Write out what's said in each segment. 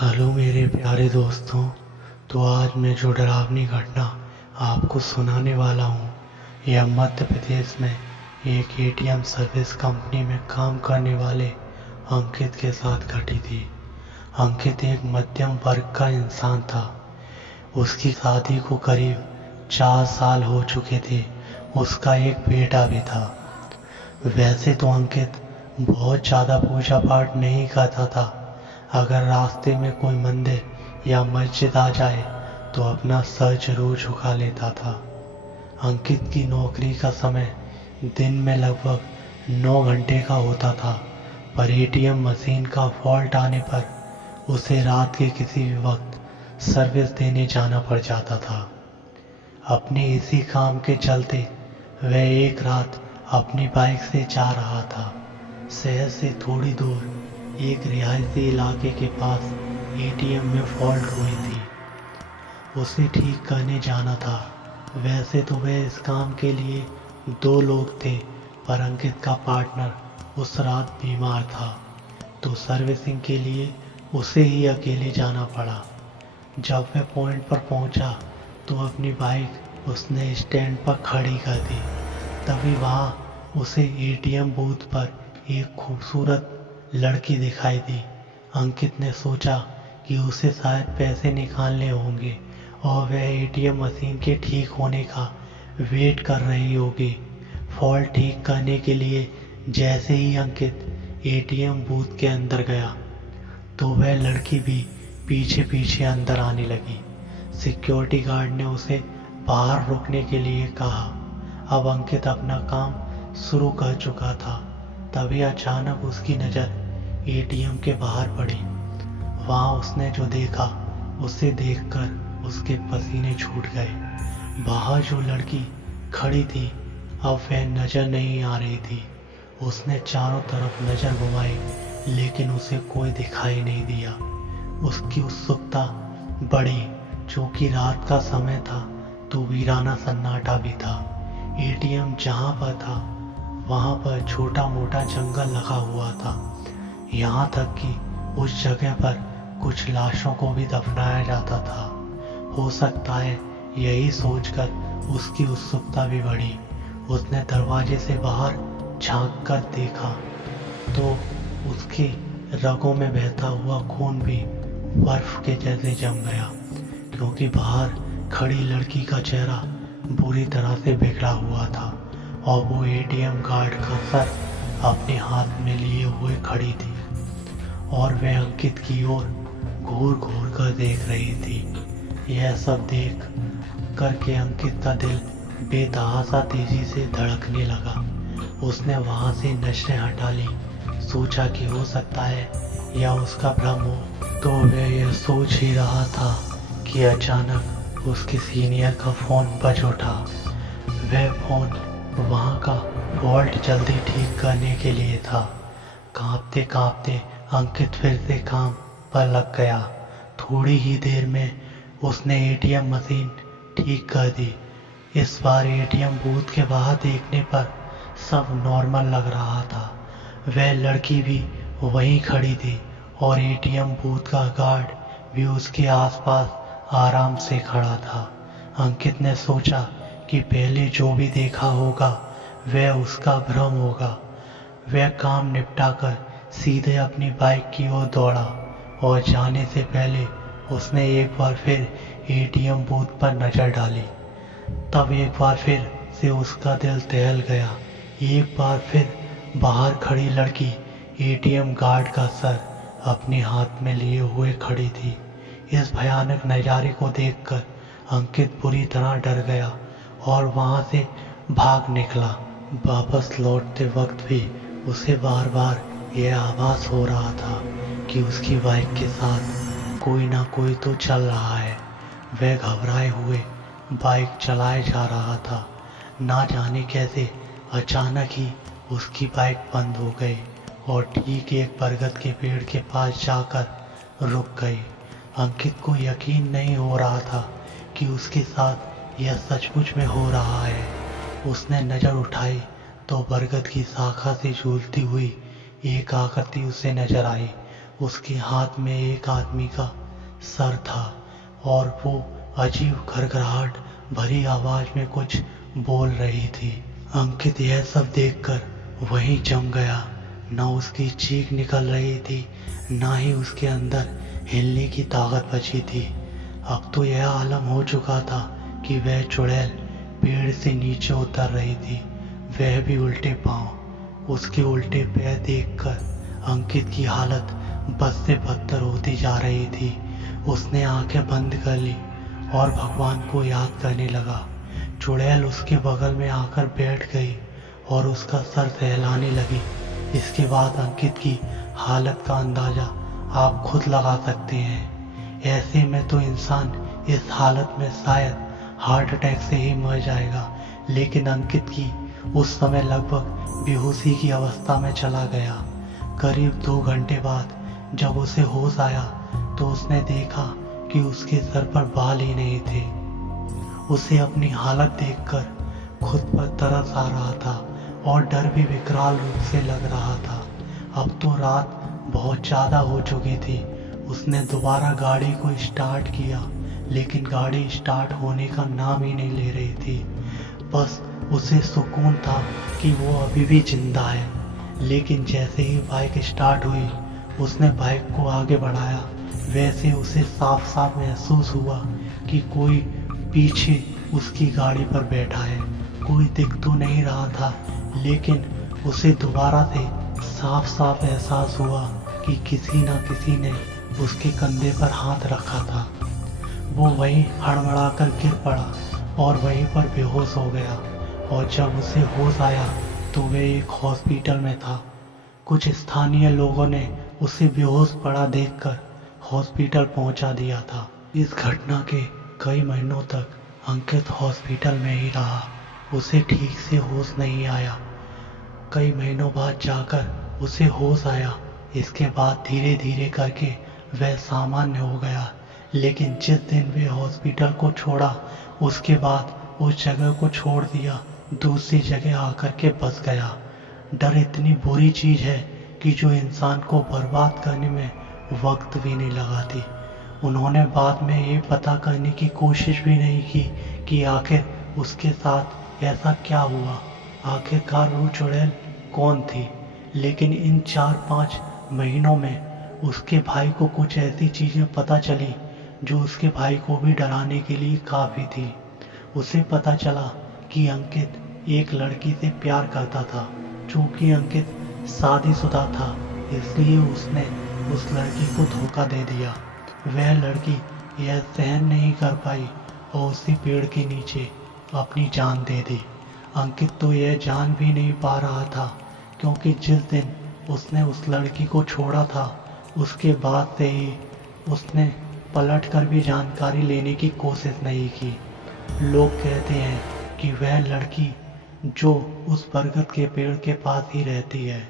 Hello मेरे प्यारे दोस्तों। तो आज मैं जो डरावनी घटना आपको सुनाने वाला हूँ यह मध्य प्रदेश में एक एटीएम सर्विस कंपनी में काम करने वाले अंकित के साथ घटी थी। अंकित एक मध्यम वर्ग का इंसान था। उसकी शादी को करीब 4 साल हो चुके थे। उसका एक बेटा भी था। वैसे तो अंकित बहुत ज़्यादा पूजा पाठ नहीं करता था। अगर रास्ते में कोई मंदिर या मस्जिद आ जाए तो अपना सर जरूर झुका लेता था। अंकित की नौकरी का समय दिन में लगभग 9 घंटे का होता था, पर एटीएम मशीन का फॉल्ट आने पर उसे रात के किसी भी वक्त सर्विस देने जाना पड़ जाता था। अपने इसी काम के चलते वह एक रात अपनी बाइक से जा रहा था। शहर से थोड़ी दूर एक रिहायशी इलाके के पास एटीएम में फॉल्ट हुई थी। उसे ठीक करने जाना था। वैसे तो वह इस काम के लिए 2 लोग थे, पर अंकित का पार्टनर उस रात बीमार था, तो सर्विसिंग के लिए उसे ही अकेले जाना पड़ा। जब वह पॉइंट पर पहुंचा तो अपनी बाइक उसने स्टैंड पर खड़ी कर दी। तभी वहाँ उसे एटीएम बूथ पर एक खूबसूरत लड़की दिखाई दी। अंकित ने सोचा कि उसे शायद पैसे निकालने होंगे और वह एटीएम मशीन के ठीक होने का वेट कर रही होगी। फॉल्ट ठीक करने के लिए जैसे ही अंकित एटीएम बूथ के अंदर गया तो वह लड़की भी पीछे पीछे अंदर आने लगी। सिक्योरिटी गार्ड ने उसे बाहर रुकने के लिए कहा। अब अंकित अपना काम शुरू कर चुका था। तभी अचानक उसकी नज़र एटीएम के बाहर पड़ी। वहाँ उसने जो देखा उसे देखकर उसके पसीने छूट गए। बाहर जो लड़की खड़ी थी अब वह नजर नहीं आ रही थी। उसने चारों तरफ नजर घुमाई लेकिन उसे कोई दिखाई नहीं दिया। उसकी उत्सुकता बढ़ी। चूंकि रात का समय था तो वीराना सन्नाटा भी था। एटीएम जहाँ पर था वहाँ पर छोटा मोटा जंगल लगा हुआ था। यहाँ तक कि उस जगह पर कुछ लाशों को भी दफनाया जाता था। हो सकता है यही सोचकर उसकी उत्सुकता भी बढ़ी। उसने दरवाजे से बाहर झांक कर देखा तो उसके रगों में बहता हुआ खून भी बर्फ के जैसे जम गया, क्योंकि बाहर खड़ी लड़की का चेहरा बुरी तरह से बिगड़ा हुआ था और वो एटीएम गार्ड का सर अपने हाथ में लिए हुए खड़ी थी और वह अंकित की ओर घूर घूर कर देख रही थी। यह सब देख करके अंकित का दिल बेतहाशा तेजी से धड़कने लगा। उसने वहां से नजरें हटा ली। सोचा कि हो सकता है यह उसका भ्रम हो। तो वह यह सोच ही रहा था कि अचानक उसके सीनियर का फोन बज उठा। वह फोन वहां का फॉल्ट जल्दी ठीक करने के लिए था। कांपते कांपते अंकित फिर से काम पर लग गया। थोड़ी ही देर में उसने एटीएम मशीन ठीक कर दी। इस बार एटीएम बूथ के बाहर देखने पर सब नॉर्मल लग रहा था। वह लड़की भी वहीं खड़ी थी और एटीएम बूथ का गार्ड भी उसके आसपास आराम से खड़ा था। अंकित ने सोचा कि पहले जो भी देखा होगा वह उसका भ्रम होगा। वह काम निपटाकर सीधे अपनी बाइक की ओर दौड़ा और जाने से पहले उसने एक बार फिर एटीएम बूथ पर नजर डाली। तब एक बार फिर से उसका दिल दहल गया। एक बार फिर बाहर खड़ी लड़की एटीएम गार्ड का सर अपने हाथ में लिए हुए खड़ी थी। इस भयानक नज़ारे को देखकर अंकित बुरी तरह डर गया और वहां से भाग निकला। वापस लौटते वक्त भी उसे बार बार यह आभास हो रहा था कि उसकी बाइक के साथ कोई ना कोई तो चल रहा है। वह घबराए हुए बाइक चलाए जा रहा था। ना जाने कैसे अचानक ही उसकी बाइक बंद हो गई और ठीक एक बरगद के पेड़ के पास जाकर रुक गई। अंकित को यकीन नहीं हो रहा था कि उसके साथ यह सचमुच में हो रहा है। उसने नज़र उठाई तो बरगद की शाखा से झूलती हुई एक आकृति उसे नजर आई। उसके हाथ में एक आदमी का सर था और वो अजीब घरघराहट भरी आवाज में कुछ बोल रही थी। अंकित यह सब देखकर वहीं जम गया। न उसकी चीख निकल रही थी, ना ही उसके अंदर हिलने की ताकत बची थी। अब तो यह आलम हो चुका था कि वह चुड़ैल पेड़ से नीचे उतर रही थी, वह भी उल्टे पांव। उसके उल्टे पैर देखकर अंकित की हालत बद से बदतर होती जा रही थी। उसने आंखें बंद कर ली और भगवान को याद करने लगा। चुड़ैल उसके बगल में आकर बैठ गई और उसका सर सहलाने लगी। इसके बाद अंकित की हालत का अंदाजा आप खुद लगा सकते हैं। ऐसे में तो इंसान इस हालत में शायद हार्ट अटैक से ही मर जाएगा, लेकिन अंकित की उस समय लगभग बेहोशी की अवस्था में चला गया। करीब 2 घंटे बाद जब उसे होश आया तो उसने देखा कि उसके सर पर बाल ही नहीं थे। उसे अपनी हालत देखकर खुद पर तरस आ रहा था और डर भी विकराल रूप से लग रहा था। अब तो रात बहुत ज़्यादा हो चुकी थी। उसने दोबारा गाड़ी को स्टार्ट किया, लेकिन गाड़ी स्टार्ट होने का नाम ही नहीं ले रही थी। बस उसे सुकून था कि वो अभी भी जिंदा है। लेकिन जैसे ही बाइक स्टार्ट हुई, उसने बाइक को आगे बढ़ाया, वैसे उसे साफ साफ महसूस हुआ कि कोई पीछे उसकी गाड़ी पर बैठा है। कोई दिख तो नहीं रहा था, लेकिन उसे दोबारा से साफ साफ एहसास हुआ कि किसी न किसी ने उसके कंधे पर हाथ रखा था। वो वहीं हड़बड़ाकर गिर पड़ा और वहीं पर बेहोश हो गया। और जब उसे होश आया तो वह एक हॉस्पिटल में था। कुछ स्थानीय लोगों ने उसे बेहोश पड़ा देखकर हॉस्पिटल पहुंचा दिया था। इस घटना के कई महीनों तक अंकित हॉस्पिटल में ही रहा। उसे ठीक से होश नहीं आया। कई महीनों बाद जाकर उसे होश आया। इसके बाद धीरे धीरे करके वह सामान्य हो गया। लेकिन जिस दिन वे हॉस्पिटल को छोड़ा, उसके बाद उस जगह को छोड़ दिया, दूसरी जगह आकर के बस गया। डर इतनी बुरी चीज है कि जो इंसान को बर्बाद करने में वक्त भी नहीं लगाती। उन्होंने बाद में ये पता करने की कोशिश भी नहीं की कि आखिर उसके साथ ऐसा क्या हुआ, आखिरकार वो चुड़ैल कौन थी। लेकिन इन 4-5 महीनों में उसके भाई को कुछ ऐसी चीजें पता चली जो उसके भाई को भी डराने के लिए काफी थी। उसे पता चला कि अंकित एक लड़की से प्यार करता था। चूंकि अंकित शादीशुदा था, इसलिए उसने उस लड़की को धोखा दे दिया। वह लड़की यह सहन नहीं कर पाई और उसी पेड़ के नीचे अपनी जान दे दी। अंकित तो यह जान भी नहीं पा रहा था, क्योंकि जिस दिन उसने उस लड़की को छोड़ा था, उसके बाद से ही उसने पलटकर भी जानकारी लेने की कोशिश नहीं की। लोग कहते हैं कि वह लड़की जो उस बरगद के पेड़ के पास ही रहती है,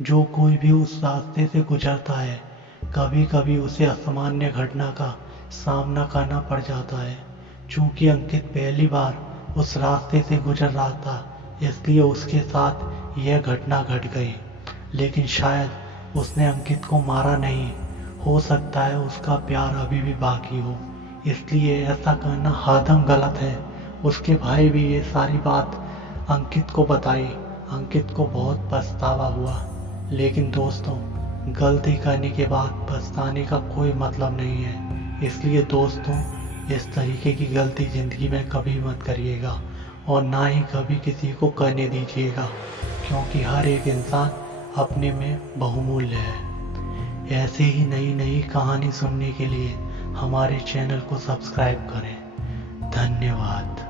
जो कोई भी उस रास्ते से गुजरता है, कभी कभी उसे असामान्य घटना का सामना करना पड़ जाता है। चूंकि अंकित पहली बार उस रास्ते से गुजर रहा था, इसलिए उसके साथ यह घटना घट गई। लेकिन शायद उसने अंकित को मारा नहीं, हो सकता है उसका प्यार अभी भी बाकी हो, इसलिए ऐसा करना हरदम गलत है। उसके भाई भी ये सारी बात अंकित को बताई। अंकित को बहुत पछतावा हुआ। लेकिन दोस्तों, गलती करने के बाद पछताने का कोई मतलब नहीं है। इसलिए दोस्तों, इस तरीके की गलती ज़िंदगी में कभी मत करिएगा और ना ही कभी किसी को करने दीजिएगा, क्योंकि हर एक इंसान अपने में बहुमूल्य है। ऐसे ही नई नई कहानी सुनने के लिए हमारे चैनल को सब्सक्राइब करें। धन्यवाद।